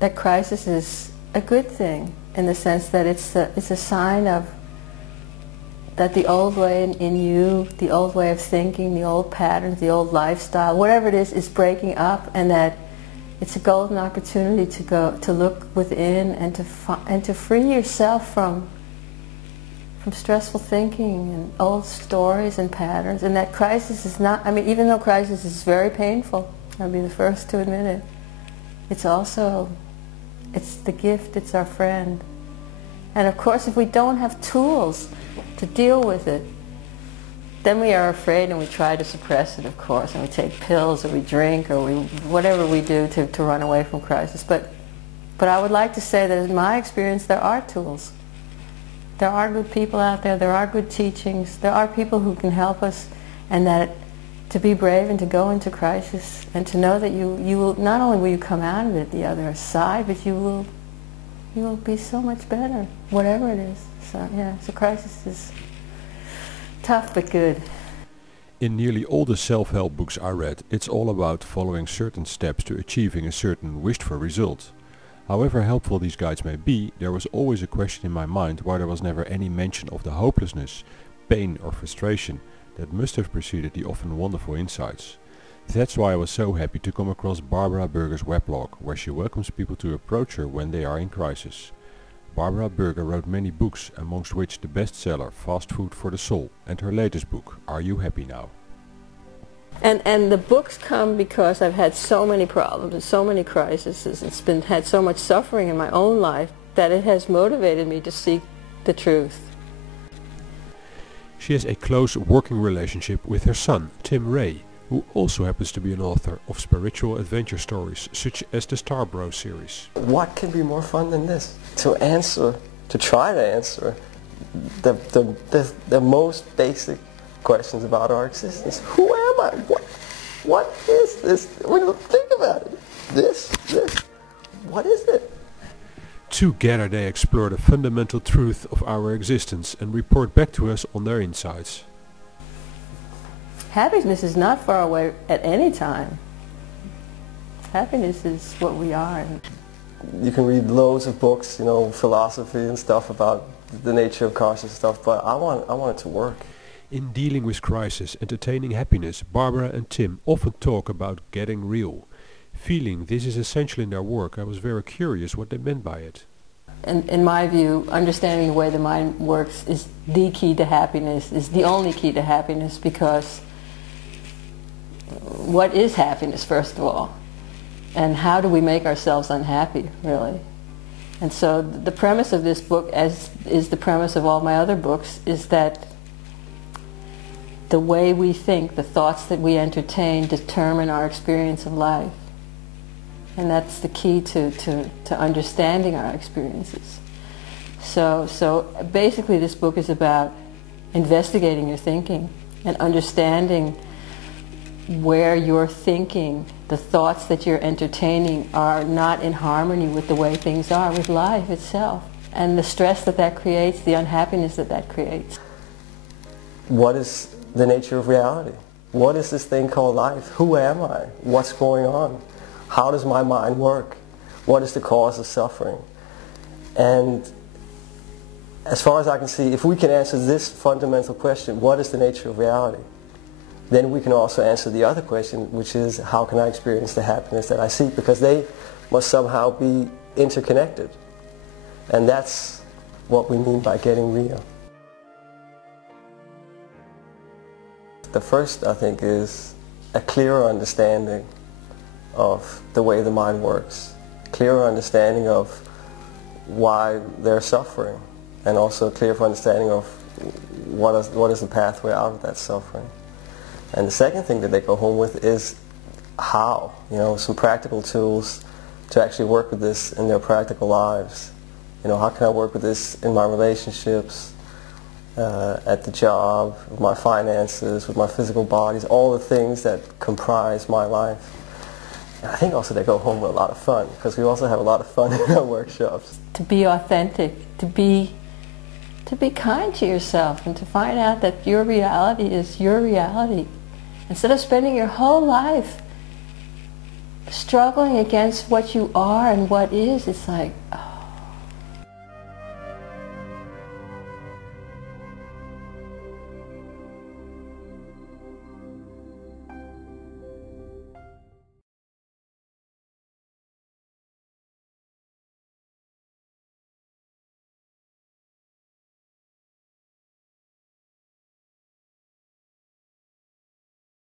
that crisis is a good thing, in the sense that it's a sign of that the old way in you, the old way of thinking, the old patterns, the old lifestyle, whatever it is breaking up, and that it's a golden opportunity to look within and to free yourself from stressful thinking and old stories and patterns. And that crisis is not, I mean, even though crisis is very painful, I'll be the first to admit it, it's also, it's the gift, it's our friend. And of course, if we don't have tools to deal with it, then we are afraid and we try to suppress it, of course, and we take pills or we drink or whatever we do to run away from crisis. But I would like to say that in my experience, there are tools. There are good people out there, there are good teachings, there are people who can help us, and that to be brave and to go into crisis and to know that you will, not only will you come out of it the other side, but you will be so much better, whatever it is. So yeah, so crisis is tough but good. In nearly all the self-help books I read, it's all about following certain steps to achieving a certain wished-for result. However helpful these guides may be, there was always a question in my mind why there was never any mention of the hopelessness, pain or frustration that must have preceded the often wonderful insights. That's why I was so happy to come across Barbara Berger's weblog, where she welcomes people to approach her when they are in crisis. Barbara Berger wrote many books, amongst which the bestseller Fast Food for the Soul and her latest book, Are You Happy Now? And the books come because I've had so many problems and so many crises. It's had so much suffering in my own life that it has motivated me to seek the truth. She has a close working relationship with her son, Tim Ray, who also happens to be an author of spiritual adventure stories such as the Starbro series. What can be more fun than this? To try to answer the most basic questions about our existence. Who am I? What is this? When you think about it, this, what is it? Together they explore the fundamental truth of our existence and report back to us on their insights. Happiness is not far away at any time. Happiness is what we are. You can read loads of books, you know, philosophy and stuff about the nature of conscious stuff, but I want it to work. In dealing with crisis and attaining happiness, Barbara and Tim often talk about getting real. Feeling this is essential in their work, I was very curious what they meant by it. In my view, understanding the way the mind works is the key to happiness, is the only key to happiness, because what is happiness, first of all? And how do we make ourselves unhappy, really? And so the premise of this book, as is the premise of all my other books, is that the way we think, the thoughts that we entertain, determine our experience of life. And that's the key to understanding our experiences. So basically this book is about investigating your thinking and understanding where your thinking, the thoughts that you're entertaining, are not in harmony with the way things are, with life itself, and the stress that creates, the unhappiness that creates. What is the nature of reality? What is this thing called life? Who am I? What's going on? How does my mind work? What is the cause of suffering? And as far as I can see, if we can answer this fundamental question, what is the nature of reality? Then we can also answer the other question, which is, how can I experience the happiness that I seek? Because they must somehow be interconnected. And that's what we mean by getting real. The first, I think, is a clearer understanding of the way the mind works, clearer understanding of why they're suffering, and also a clearer understanding of what is the pathway out of that suffering. And the second thing that they go home with is how, some practical tools to actually work with this in their practical lives. How can I work with this in my relationships, at the job, with my finances, with my physical bodies, all the things that comprise my life. And I think also they go home with a lot of fun, because we also have a lot of fun in our workshops. To be authentic, to be kind to yourself, and to find out that your reality is your reality. Instead of spending your whole life struggling against what you are and what is, it's like, oh,